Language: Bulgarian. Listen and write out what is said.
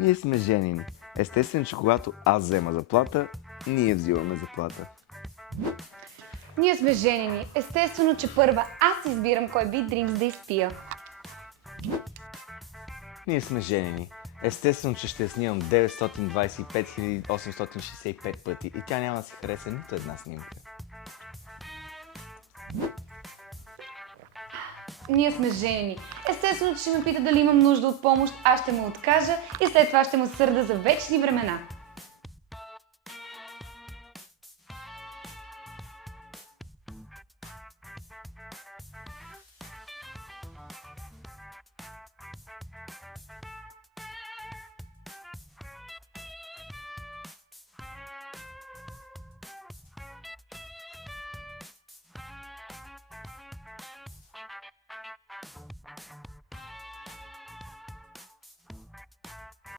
Ние сме женени. Естествено, че когато аз взема заплата, ние взимаме заплата. Ние сме женени. Естествено, че първа аз избирам кой би дринкс да изпия. Ние сме женени. Естествено, че ще я снимам 925 865 пъти и тя няма да се хареса нито една снимка. Ние сме женени. Естествено, че ще ме пита дали имам нужда от помощ, аз ще му откажа и след това ще му сърда за вечни времена.